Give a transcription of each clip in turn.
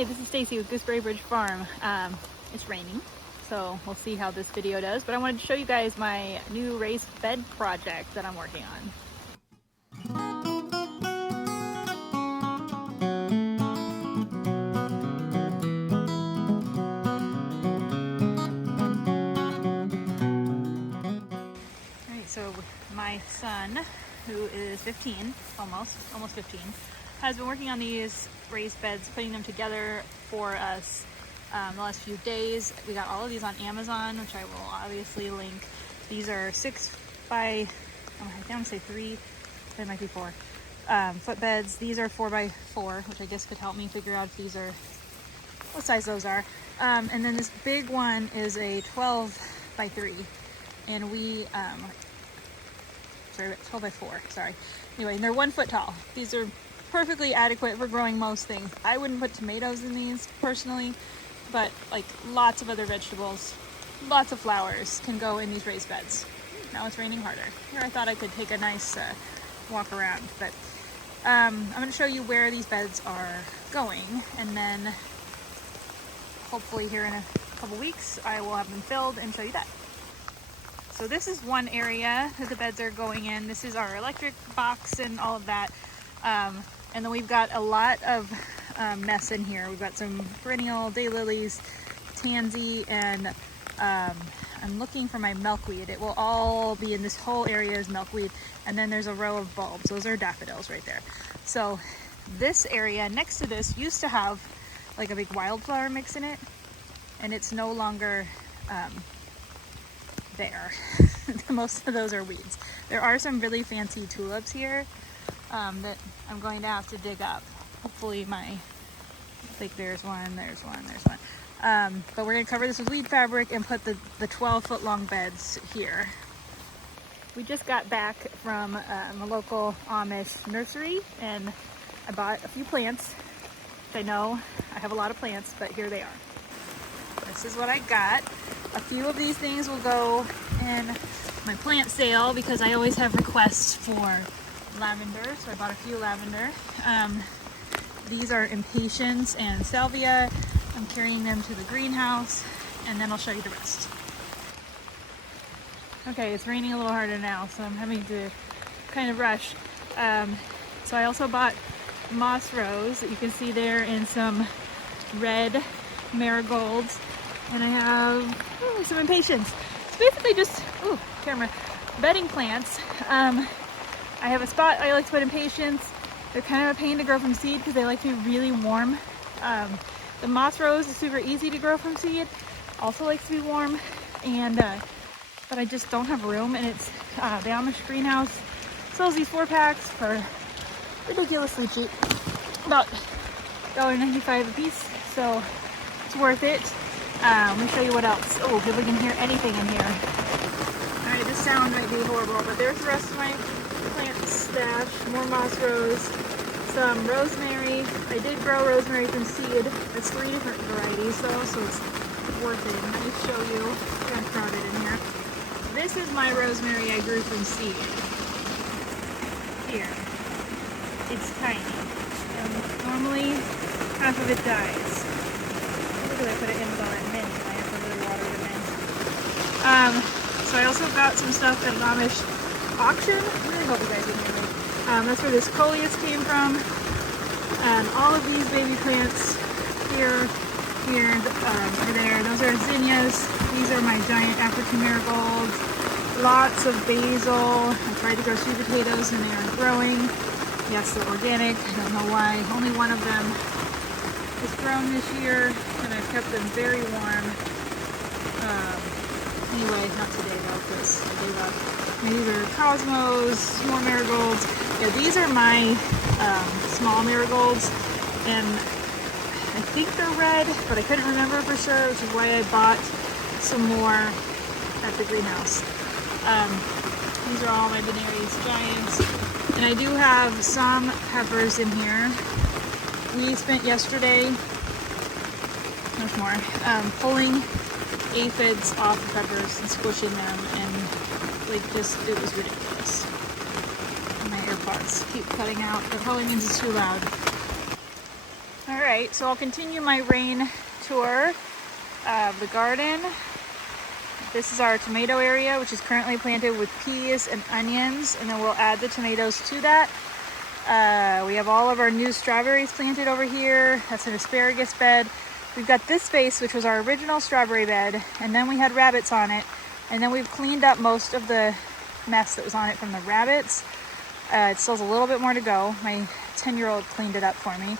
Hi, this is Stacy with Gooseberry Bridge Farm. It's raining, so we'll see how this video does, but I wanted to show you guys my new raised bed project that I'm working on. Alright, so my son, who is 15, almost 15, has been working on these raised beds, putting them together for us the last few days. We got all of these on Amazon, which I will obviously link. These are 6 by, I want to say 3, it might be 4 foot beds. These are 4 by 4, which I guess could help me figure out if these are, what size those are. And then this big one is a 12 by 3, and we, sorry, 12 by 4, sorry. Anyway, and they're 1 foot tall. These are perfectly adequate for growing most things. I wouldn't put tomatoes in these personally, but like lots of other vegetables, lots of flowers can go in these raised beds. Now it's raining harder. Here I thought I could take a nice walk around, but I'm going to show you where these beds are going, and then hopefully here in a couple weeks I will have them filled and show you that. So this is one area that the beds are going in. This is our electric box and all of that. And then we've got a lot of mess in here. We've got some perennial daylilies, tansy, and I'm looking for my milkweed. It will all be in this whole area is milkweed. And then there's a row of bulbs. Those are daffodils right there. So this area next to this used to have like a big wildflower mix in it, and it's no longer there. Most of those are weeds. There are some really fancy tulips here that I'm going to have to dig up. Hopefully like there's one. But we're gonna cover this with weed fabric and put the 12-foot long beds here. We just got back from a local Amish nursery, and I bought a few plants. I know I have a lot of plants, but here they are. This is what I got. A few of these things will go in my plant sale because I always have requests for lavender, so I bought a few lavender. These are impatiens and salvia. I'm carrying them to the greenhouse, and then I'll show you the rest. Okay, it's raining a little harder now, so I'm having to kind of rush. So I also bought moss rose that you can see there in some red marigolds, and I have some impatiens. It's basically just bedding plants. I have a spot I like to put impatiens. They're kind of a pain to grow from seed because they like to be really warm. The moss rose is super easy to grow from seed, also likes to be warm, and but I just don't have room. And it's the Amish greenhouse sells these 4-packs for ridiculously cheap, about $1.95 a piece, so it's worth it. Let me show you what else. Oh, if we can hear anything in here. All right, this sound might be horrible, but there's the rest of my plant stash. More moss rose, some rosemary. I did grow rosemary from seed. It's 3 different varieties though, so it's worth it. Let me show you. It's kind of crowded in here. This is my rosemary I grew from seed. Here. It's tiny. Normally half of it dies. Look at I put it in on mint. I have to really water the mint. So I also got some stuff at an Amish auction. I really hope you guys can hear me. That's where this coleus came from. And all of these baby plants here, there. Those are zinnias. These are my giant African marigolds. Lots of basil. I tried to grow sweet potatoes and they aren't growing. Yes, they're organic. I don't know why. Only one of them is grown this year, and I've kept them very warm. Anyway, not today though, because I gave up. These are cosmos, more marigolds. Yeah, these are my small marigolds, and I think they're red, but I couldn't remember for sure, which is why I bought some more at the greenhouse. These are all my Benaries giants, and I do have some peppers in here. We spent yesterday, much more, pulling aphids off the peppers and squishing them, and like just, it was ridiculous. And my AirPods keep cutting out. The pulling means it's too loud. Alright. right, so I'll continue my rain tour of the garden. This is our tomato area, which is currently planted with peas and onions, and then we'll add the tomatoes to that. We have all of our new strawberries planted over here. That's an asparagus bed. We've got this space, which was our original strawberry bed, and then we had rabbits on it, and then we've cleaned up most of the mess that was on it from the rabbits. It still has a little bit more to go. My 10-year-old cleaned it up for me,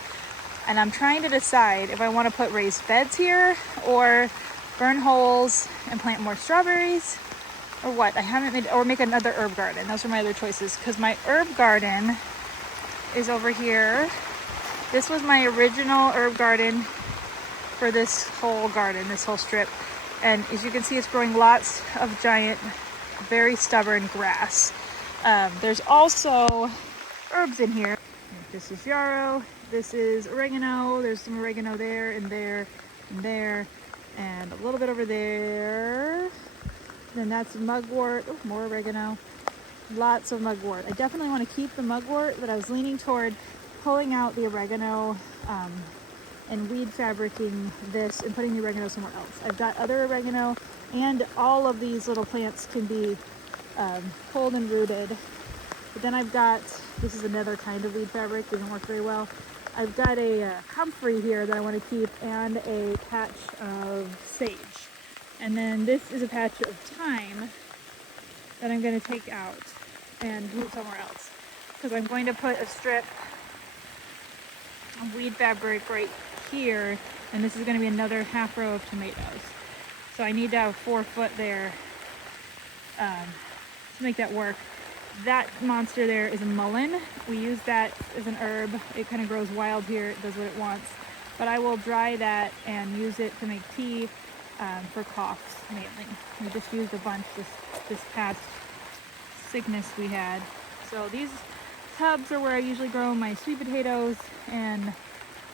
and I'm trying to decide if I want to put raised beds here or burn holes and plant more strawberries, or what. I haven't made, or make another herb garden. Those are my other choices, because my herb garden is over here. This was my original herb garden for this whole garden, this whole strip. And as you can see, it's growing lots of giant, very stubborn grass. There's also herbs in here. This is yarrow, this is oregano, there's some oregano there and there and there, and a little bit over there. Then that's mugwort. Oh, more oregano. Lots of mugwort. I definitely want to keep the mugwort, but I was leaning toward pulling out the oregano and weed fabricking this and putting the oregano somewhere else. I've got other oregano, and all of these little plants can be pulled and rooted. But then I've got, this is another kind of weed fabric, doesn't work very well. I've got a comfrey here that I want to keep, and a patch of sage. And then this is a patch of thyme that I'm going to take out and move somewhere else, because I'm going to put a strip of weed fabric right here, and this is going to be another half row of tomatoes. So I need to have 4 foot there to make that work. That monster there is a mullein. We use that as an herb. It kind of grows wild here. It does what it wants. But I will dry that and use it to make tea for coughs mainly. We just used a bunch this past sickness we had. So these tubs are where I usually grow my sweet potatoes, and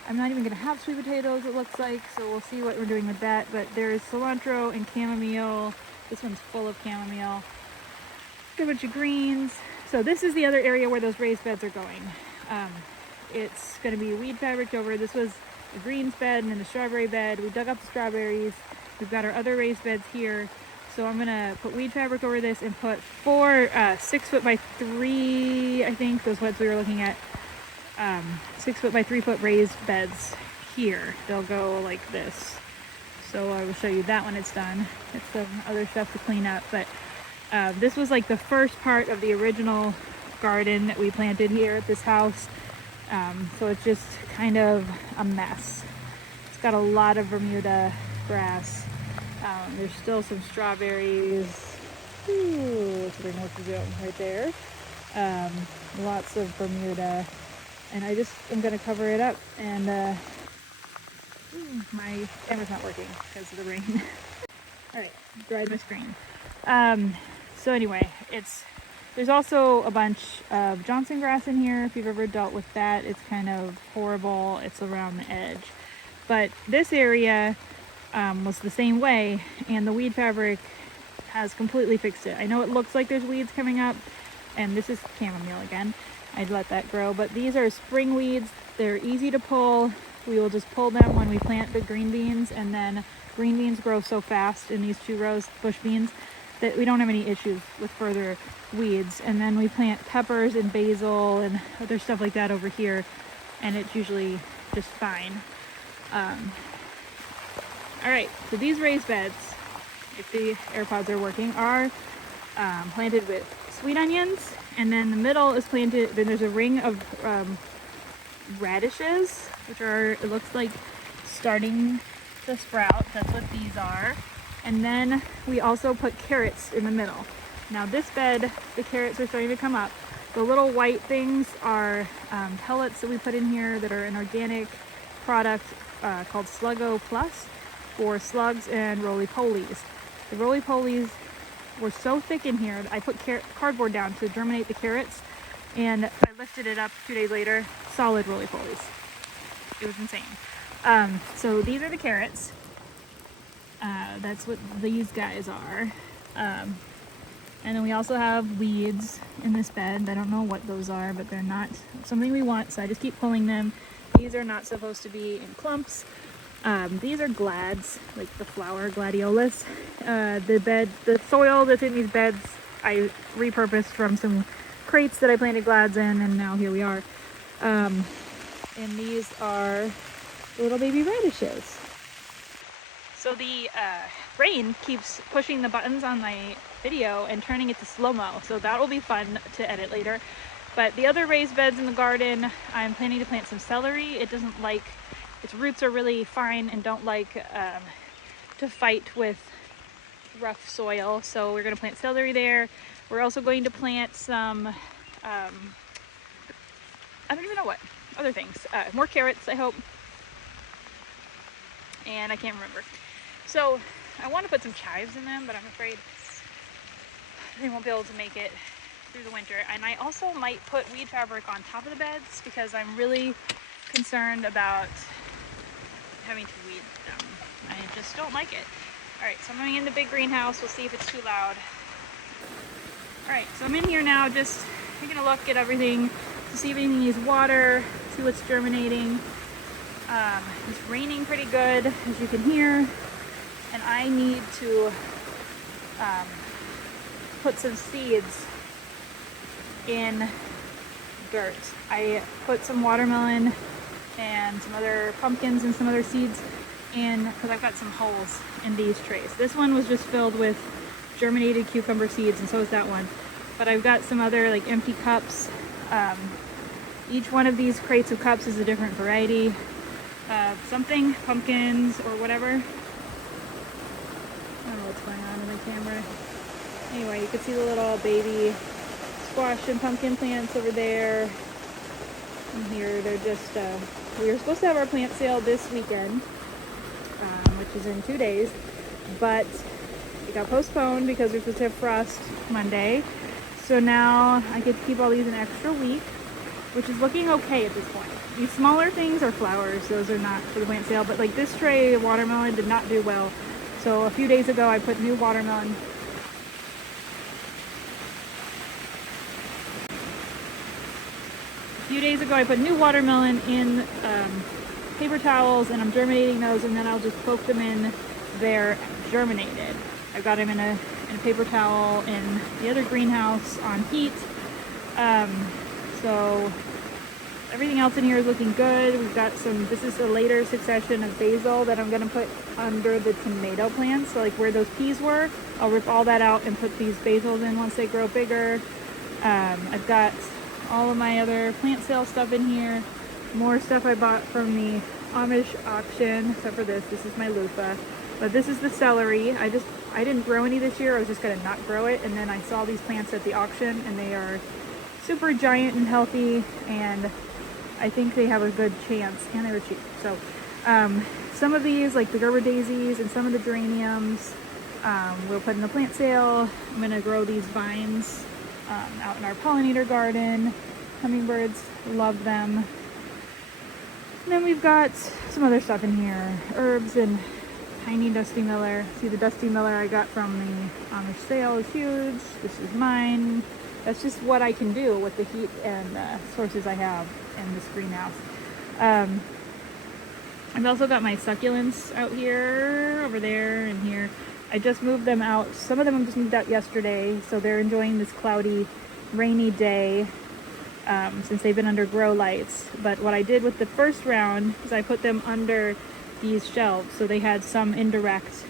I'm not even going to have sweet potatoes, it looks like, so we'll see what we're doing with that. But there's cilantro and chamomile. This one's full of chamomile. A bunch of greens. So this is the other area where those raised beds are going. It's going to be weed fabric over. This was a greens bed and then the strawberry bed. We dug up the strawberries. We've got our other raised beds here. So I'm going to put weed fabric over this and put 4 6 foot by 3, I think, those beds we were looking at, 6 foot by 3 foot raised beds here. They'll go like this. So I will show you that when it's done. It's some other stuff to clean up, but this was like the first part of the original garden that we planted here at this house. So it's just kind of a mess. It's got a lot of Bermuda grass. There's still some strawberries. Ooh, let's bring what to do right there. Lots of Bermuda. And I just am going to cover it up. And my camera's not working because of the rain. Alright, dried my screen. So anyway, there's also a bunch of Johnson grass in here. If you've ever dealt with that, it's kind of horrible. It's around the edge. But this area was the same way, and the weed fabric has completely fixed it. I know it looks like there's weeds coming up, and this is chamomile again. I'd let that grow, but these are spring weeds. They're easy to pull. We will just pull them when we plant the green beans, and then green beans grow so fast in these 2 rows, bush beans, that we don't have any issues with further weeds. And then we plant peppers and basil and other stuff like that over here, and it's usually just fine. All right, so these raised beds, if the AirPods are working, are planted with sweet onions, and then the middle is planted, then there's a ring of radishes, which are, it looks like, starting to sprout. That's what these are. And then we also put carrots in the middle. Now this bed, the carrots are starting to come up. The little white things are pellets that we put in here that are an organic product called Sluggo Plus for slugs and roly-polies. The roly-polies were so thick in here that I put cardboard down to germinate the carrots, and I lifted it up 2 days later, solid roly-polies. It was insane. So these are the carrots. That's what these guys are. And then we also have weeds in this bed. I don't know what those are, but they're not something we want, so I just keep pulling them. These are not supposed to be in clumps. These are glads, like the flower gladiolus. The soil that's in these beds I repurposed from some crates that I planted glads in, and now here we are. And these are little baby radishes. So the rain keeps pushing the buttons on my video and turning it to slow-mo, so that will be fun to edit later. But the other raised beds in the garden, I'm planning to plant some celery. It doesn't like, its roots are really fine and don't like to fight with rough soil, so we're going to plant celery there. We're also going to plant some, I don't even know what, other things. More carrots, I hope. And I can't remember. So I want to put some chives in them, but I'm afraid they won't be able to make it through the winter. And I also might put weed fabric on top of the beds because I'm really concerned about having to weed them. I just don't like it. Alright, so I'm going in the big greenhouse. We'll see if it's too loud. Alright, so I'm in here now just taking a look at everything to see if anything needs water, see what's germinating. It's raining pretty good, as you can hear, and I need to put some seeds in dirt. I put some watermelon and some other pumpkins and some other seeds in because I've got some holes in these trays. This one was just filled with germinated cucumber seeds, and so is that one. But I've got some other like empty cups. Each one of these crates of cups is a different variety of something, pumpkins or whatever. I don't know what's going on in the camera. Anyway, you can see the little baby squash and pumpkin plants over there. And here they're just, we were supposed to have our plant sale this weekend, which is in 2 days, but it got postponed because we were supposed to have frost Monday. So now I get to keep all these an extra week, which is looking okay at this point. These smaller things are flowers, those are not for the plant sale, but like this tray of watermelon did not do well. So a few days ago I put new watermelon in paper towels, and I'm germinating those, and then I'll just poke them in there germinated. I've got them in a paper towel in the other greenhouse on heat. So everything else in here is looking good. We've got some, this is a later succession of basil that I'm going to put under the tomato plants. So like where those peas were, I'll rip all that out and put these basils in once they grow bigger. I've got all of my other plant sale stuff in here. More stuff I bought from the Amish auction, except for this. This is my loofah. But this is the celery. I didn't grow any this year. I was just going to not grow it. And then I saw these plants at the auction, and they are super giant and healthy, and I think they have a good chance, and they were cheap. So some of these, like the Gerber daisies and some of the geraniums, we'll put in the plant sale. I'm going to grow these vines out in our pollinator garden. Hummingbirds love them. And then we've got some other stuff in here. Herbs and tiny Dusty Miller. See, the Dusty Miller I got from the Amish sale is huge. This is mine. That's just what I can do with the heat and sources I have in this greenhouse. I've also got my succulents out here, over there, and here. I just moved them out. Some of them I just moved out yesterday, so they're enjoying this cloudy, rainy day since they've been under grow lights. But what I did with the first round is I put them under these shelves, so they had some indirect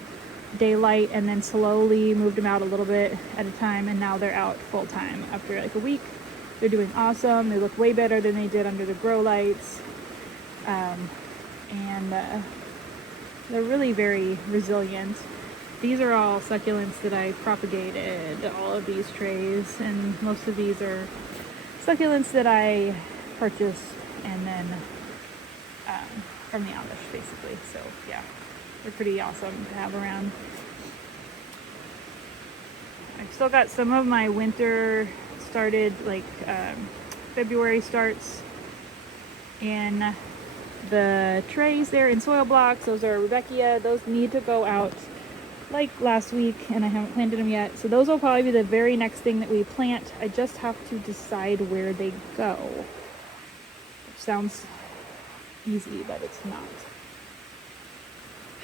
daylight, and then slowly moved them out a little bit at a time, and now they're out full time after like a week. They're doing awesome. They look way better than they did under the grow lights, and they're really very resilient. These are all succulents that I propagated, all of these trays, and most of these are succulents that I purchased and then from the Amish, basically. So yeah, they're pretty awesome to have around. I've still got some of my winter started, like February starts in the trays there in soil blocks. Those are Rebecca. Those need to go out like last week, and I haven't planted them yet. So those will probably be the very next thing that we plant. I just have to decide where they go. Which sounds easy, but it's not.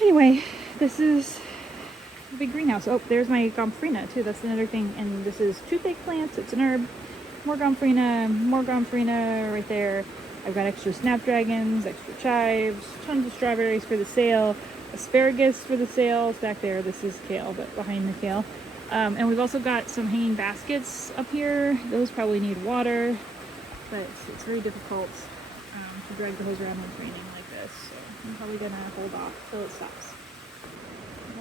Anyway, this is a big greenhouse. Oh, there's my gomphrena too. That's another thing. And this is toothache plants. It's an herb. More gomphrena right there. I've got extra snapdragons, extra chives, tons of strawberries for the sale, asparagus for the sale. It's back there. This is kale, but behind the kale. And we've also got some hanging baskets up here. Those probably need water, but it's very difficult to drag the hose around when it's raining like this. So I'm probably gonna hold off till it stops.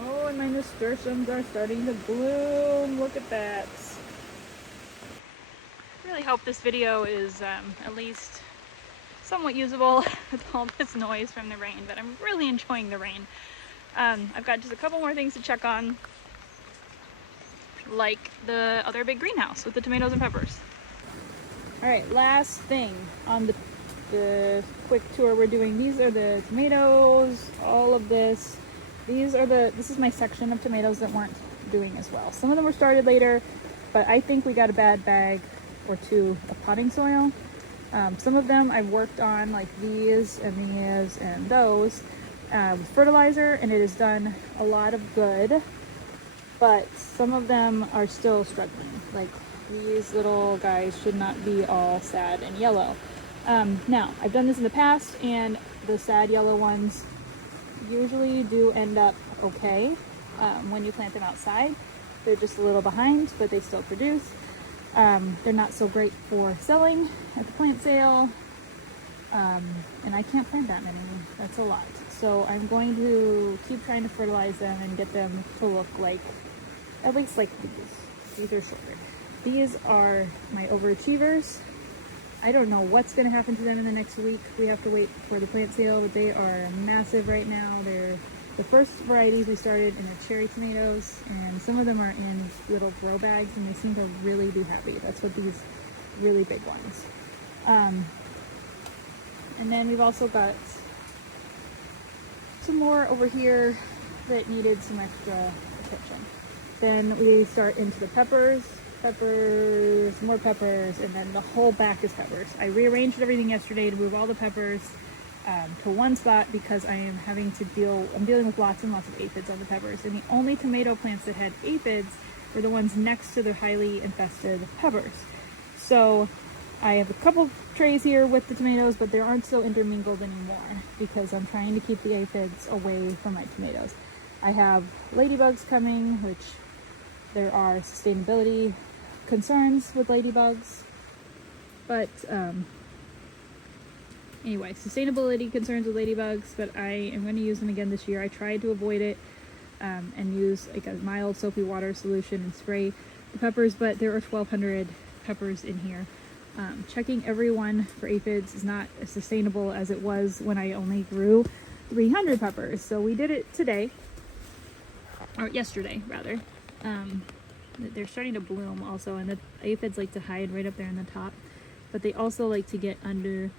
Oh, and my nasturtiums are starting to bloom. Look at that. I really hope this video is at least somewhat usable with all this noise from the rain, but I'm really enjoying the rain. I've got just a couple more things to check on, like the other big greenhouse with the tomatoes and peppers. All right, last thing on the quick tour we're doing. These are the tomatoes, all of this. This is my section of tomatoes that weren't doing as well. Some of them were started later, but I think we got a bad bag or two of potting soil. Some of them I've worked on, like these and those, with fertilizer, and it has done a lot of good, but some of them are still struggling. Like these little guys should not be all sad and yellow. Now, I've done this in the past, and the sad yellow ones usually do end up okay when you plant them outside. They're just a little behind, but they still produce. They're not so great for selling at the plant sale, and I can't plant that many. That's a lot. So I'm going to keep trying to fertilize them and get them to look like, at least like these. These are shorter. These are my overachievers. I don't know what's going to happen to them in the next week. We have to wait for the plant sale, but they are massive right now. They're the first varieties we started in the cherry tomatoes, and some of them are in little grow bags, and they seem to really be happy. That's what these really big ones. And then we've also got some more over here that needed some extra attention. Then we start into the peppers, more peppers, and then the whole back is peppers. I rearranged everything yesterday to move all the peppers to one spot because I'm dealing with lots and lots of aphids on the peppers, and the only tomato plants that had aphids were the ones next to the highly infested peppers. So I have a couple trays here with the tomatoes, but they aren't so intermingled anymore because I'm trying to keep the aphids away from my tomatoes. I have ladybugs coming, which there are sustainability concerns with ladybugs, but anyway, sustainability concerns with ladybugs, but I am going to use them again this year. I tried to avoid it and use like a mild soapy water solution and spray the peppers, but there are 1,200 peppers in here. Checking every one for aphids is not as sustainable as it was when I only grew 300 peppers. So we did it today, or yesterday rather. They're starting to bloom also, and the aphids like to hide right up there in the top, but they also like to get under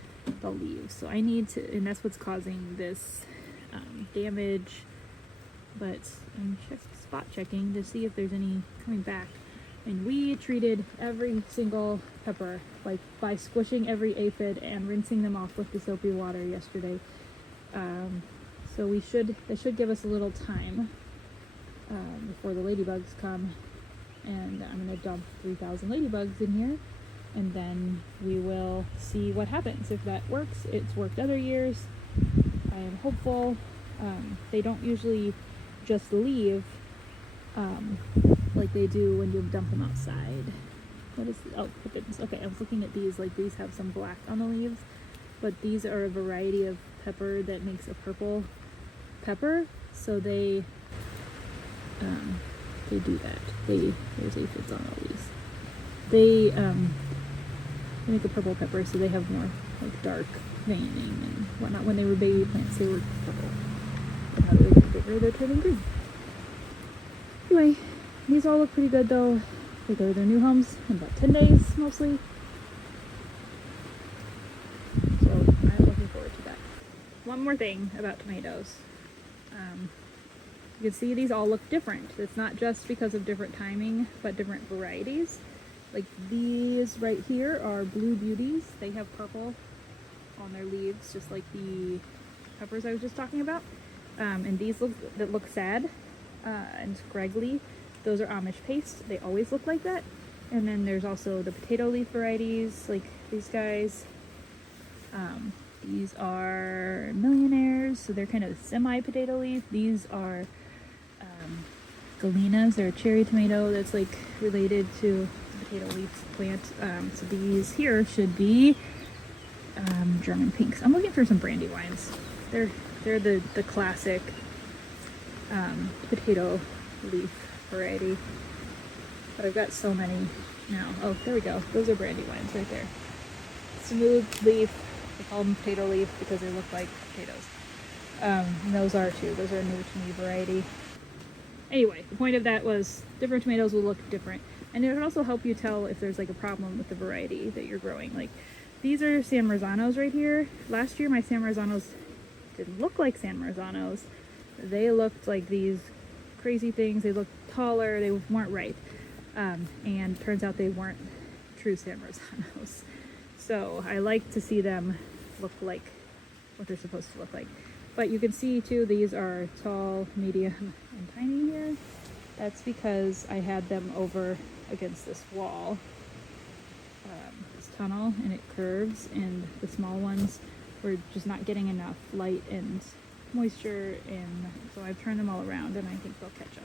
the leaves. So I need to, and that's what's causing this damage. But I'm spot checking to see if there's any coming back. And we treated every single pepper, like by squishing every aphid and rinsing them off with the soapy water yesterday. So that should give us a little time before the ladybugs come. And I'm going to dump 3,000 ladybugs in here, and then we will see what happens. If that works, it's worked other years. I am hopeful. They don't usually just leave like they do when you dump them outside. What is, oh goodness, okay, I was looking at these, like these have some black on the leaves, but these are a variety of pepper that makes a purple pepper, so they do that. There's aphids on all these. They make a purple pepper, so they have more like dark veining and whatnot. When they were baby plants, they were purple. But now that they get bigger, they're turning green. Anyway, these all look pretty good though. They go to their new homes in about 10 days, mostly. So I'm looking forward to that. One more thing about tomatoes. You can see these all look different. It's not just because of different timing, but different varieties. Like these right here are Blue Beauties. They have purple on their leaves, just like the peppers I was just talking about. And these look sad and scraggly. Those are Amish paste. They always look like that. And then there's also the potato leaf varieties, like these guys. These are millionaires, so they're kind of semi-potato leaf. These are Galenas. They're a cherry tomato that's like related to the potato leaf plant. So these here should be German pinks. I'm looking for some brandywines. They're the classic potato leaf variety. But I've got so many now. Oh, there we go. Those are brandywines right there. Smooth leaf. They call them potato leaf because they look like potatoes. And those are too. Those are a new to me variety. Anyway, the point of that was different tomatoes will look different. And it would also help you tell if there's like a problem with the variety that you're growing. Like these are San Marzanos right here. Last year my San Marzanos didn't look like San Marzanos. They looked like these crazy things. They looked taller. They weren't right. And turns out they weren't true San Marzanos. So I like to see them look like what they're supposed to look like. But you can see too, these are tall, medium, and tiny here. That's because I had them over against this wall, this tunnel, and it curves, and the small ones were just not getting enough light and moisture, and so I've turned them all around, and I think they'll catch up.